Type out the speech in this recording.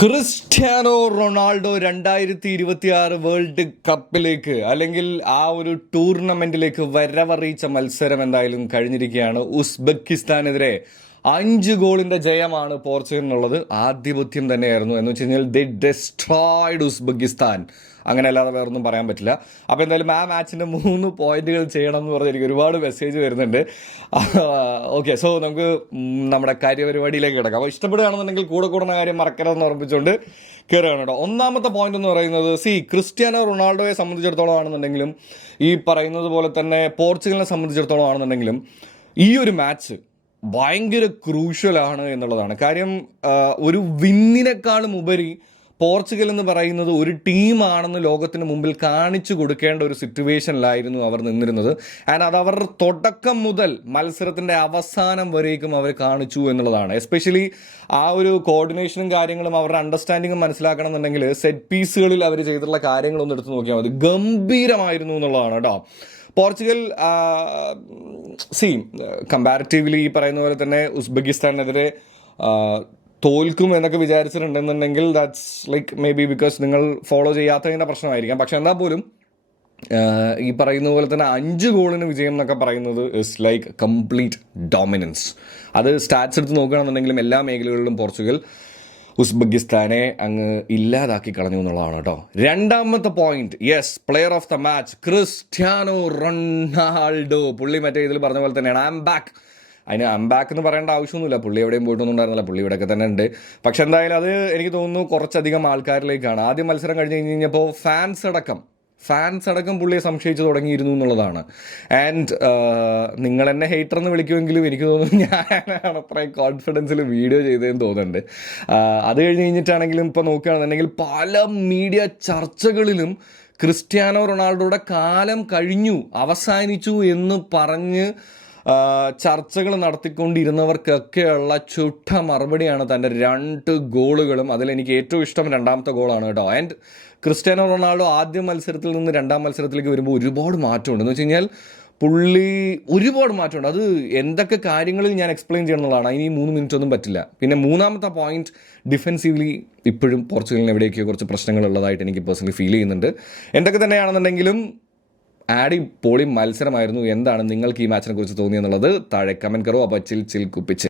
Cristiano Ronaldo 2026 world കപ്പിലേക്ക് അല്ലെങ്കിൽ ആ ഒരു ടൂർണമെന്റിലേക്ക് വരവറിയിച്ച മത്സരം എന്തായാലും കഴിഞ്ഞിരിക്കുകയാണ്. ഉസ്ബെക്കിസ്ഥാനെതിരെ 5 ഗോളിന്റെ ജയമാണ് പോർച്ചുഗലിനുള്ളത്. ആധിപത്യം തന്നെയായിരുന്നു എന്ന് വെച്ച് കഴിഞ്ഞാൽ ദി ഡെസ്ട്രോയിഡ് ഉസ്ബെക്കിസ്ഥാൻ. അങ്ങനെ അല്ലാതെ വേറൊന്നും പറയാൻ പറ്റില്ല. അപ്പോൾ എന്തായാലും ആ മാച്ചിൻ്റെ 3 പോയിന്റുകൾ ചെയ്യണം എന്ന് പറഞ്ഞ് എനിക്ക് ഒരുപാട് മെസ്സേജ് വരുന്നുണ്ട്. ഓക്കെ, സോ നമുക്ക് നമ്മുടെ കാര്യപരിപാടിയിലേക്ക് കിടക്കാം. അപ്പോൾ ഇഷ്ടപ്പെടുകയാണെന്നുണ്ടെങ്കിൽ കൂടെ കൂടുന്ന കാര്യം മറക്കരുതെന്ന് ഓർമ്മിച്ചുകൊണ്ട് കയറുകയാണ് കേട്ടോ. ഒന്നാമത്തെ പോയിന്റ് എന്ന് പറയുന്നത്, ക്രിസ്ത്യാനോ റൊണാൾഡോയെ സംബന്ധിച്ചിടത്തോളം ആണെന്നുണ്ടെങ്കിലും ഈ പറയുന്നത് പോലെ തന്നെ പോർച്ചുഗലിനെ സംബന്ധിച്ചിടത്തോളം ആണെന്നുണ്ടെങ്കിലും ഈ ഒരു മാച്ച് ഭയങ്കര ക്രൂഷ്യലാണ് എന്നുള്ളതാണ്. കാര്യം ഒരു വിന്നിനേക്കാളും ഉപരി പോർച്ചുഗൽ എന്ന് പറയുന്നത് ഒരു ടീമാണെന്ന് ലോകത്തിന് മുമ്പിൽ കാണിച്ചു കൊടുക്കേണ്ട ഒരു സിറ്റുവേഷനിലായിരുന്നു അവർ നിന്നിരുന്നത്. ആൻഡ് അത് അവർ തുടക്കം മുതൽ മത്സരത്തിൻ്റെ അവസാനം വരേക്കും അവർ കാണിച്ചു എന്നുള്ളതാണ്. എസ്പെഷ്യലി ആ ഒരു കോർഡിനേഷനും കാര്യങ്ങളും അവരുടെ അണ്ടർസ്റ്റാൻഡിങ്ങും മനസ്സിലാക്കണം എന്നുണ്ടെങ്കിൽ സെറ്റ് പീസുകളിൽ അവർ ചെയ്തിട്ടുള്ള കാര്യങ്ങളൊന്നും എടുത്ത് നോക്കിയാൽ മതി. ഗംഭീരമായിരുന്നു എന്നുള്ളതാണ് കേട്ടോ. പോർച്ചുഗൽ കമ്പാരിറ്റീവ്ലി ഈ പറയുന്ന പോലെ തന്നെ ഉസ്ബെക്കിസ്ഥാനെതിരെ തോൽക്കും എന്നൊക്കെ വിചാരിച്ചിട്ടുണ്ടെന്നുണ്ടെങ്കിൽ that's like maybe because നിങ്ങൾ ഫോളോ ചെയ്യാത്തതിൻ്റെ പ്രശ്നമായിരിക്കാം. പക്ഷെ എന്നാൽ പോലും ഈ പറയുന്ന പോലെ തന്നെ 5 ഗോളിന് വിജയം എന്നൊക്കെ പറയുന്നത് ഇസ് ലൈക്ക് കംപ്ലീറ്റ് ഡോമിനൻസ്. അത് സ്റ്റാറ്റ്സ് എടുത്ത് നോക്കുകയാണെന്നുണ്ടെങ്കിലും എല്ലാ മേഖലകളിലും പോർച്ചുഗൽ ഉസ്ബെക്കിസ്ഥാനെ അങ്ങ് ഇല്ലാതാക്കി കളഞ്ഞു എന്നുള്ളതാണ് കേട്ടോ. രണ്ടാമത്തെ point, player of the match Cristiano Ronaldo. പുള്ളി മറ്റേ ഇതിൽ പറഞ്ഞ പോലെ തന്നെയാണ് ഐ എം ബാക്ക്. അതിന് ഐ എം ബാക്ക് എന്ന് പറയേണ്ട ആവശ്യമൊന്നുമില്ല. പുള്ളി എവിടെയും പോയിട്ടൊന്നും ഉണ്ടായിരുന്നില്ല. പുള്ളി ഇവിടെയൊക്കെ തന്നെ ഉണ്ട്. പക്ഷെ എന്തായാലും അത് എനിക്ക് തോന്നുന്നു കുറച്ചധികം ആൾക്കാരിലേക്കാണ്. ആദ്യം മത്സരം കഴിഞ്ഞ് കഴിഞ്ഞപ്പോൾ ഫാൻസ് അടക്കം പുള്ളിയെ സംശയിച്ച് തുടങ്ങിയിരുന്നു എന്നുള്ളതാണ്. ആൻഡ് നിങ്ങൾ എന്നെ ഹെയ്റ്റർ എന്ന് വിളിക്കുമെങ്കിലും എനിക്ക് തോന്നുന്നു ഞാനാണ് അത്രയും കോൺഫിഡൻസിൽ വീഡിയോ ചെയ്തതെന്ന് തോന്നുന്നുണ്ട്. അത് കഴിഞ്ഞിട്ടാണെങ്കിലും ഇപ്പോൾ നോക്കുകയാണെന്നുണ്ടെങ്കിൽ പല മീഡിയ ചർച്ചകളിലും ക്രിസ്ത്യാനോ റൊണാൾഡോയുടെ കാലം കഴിഞ്ഞു, അവസാനിച്ചു എന്ന് പറഞ്ഞ് ചർച്ചകൾ നടത്തിക്കൊണ്ടിരുന്നവർക്കൊക്കെയുള്ള ചുട്ട മറുപടിയാണ് തൻ്റെ 2 ഗോളുകളും. അതിലെനിക്ക് ഏറ്റവും ഇഷ്ടം രണ്ടാമത്തെ ഗോളാണ് കേട്ടോ. ആൻഡ് ക്രിസ്ത്യാനോ റൊണാൾഡോ ആദ്യ മത്സരത്തിൽ നിന്ന് രണ്ടാം മത്സരത്തിലേക്ക് വരുമ്പോൾ ഒരുപാട് മാറ്റമുണ്ട്. എന്ന് വെച്ച് കഴിഞ്ഞാൽ പുള്ളി ഒരുപാട് മാറ്റമുണ്ട്. അത് എന്തൊക്കെ കാര്യങ്ങളിൽ ഞാൻ എക്സ്പ്ലെയിൻ ചെയ്യണം എന്നുള്ളതാണ്. അതിന് 3 മിനിറ്റ് ഒന്നും പറ്റില്ല. പിന്നെ മൂന്നാമത്തെ പോയിന്റ്, ഡിഫെൻസീവ്ലി ഇപ്പോഴും പോർച്ചുഗലിന് എവിടെയൊക്കെയോ കുറച്ച് പ്രശ്നങ്ങളുള്ളതായിട്ട് എനിക്ക് പേഴ്സണലി ഫീൽ ചെയ്യുന്നുണ്ട്. എന്തൊക്കെ തന്നെയാണെന്നുണ്ടെങ്കിലും അടിപൊളി മത്സരമായിരുന്നു. എന്താണ് നിങ്ങൾക്ക് ഈ മാച്ചിനെ കുറിച്ച് തോന്നിയെന്നുള്ളത് താഴെ കമൻറ്റ് കറോ. അപ്പോൾ ചിൽ കുപ്പിച്ച്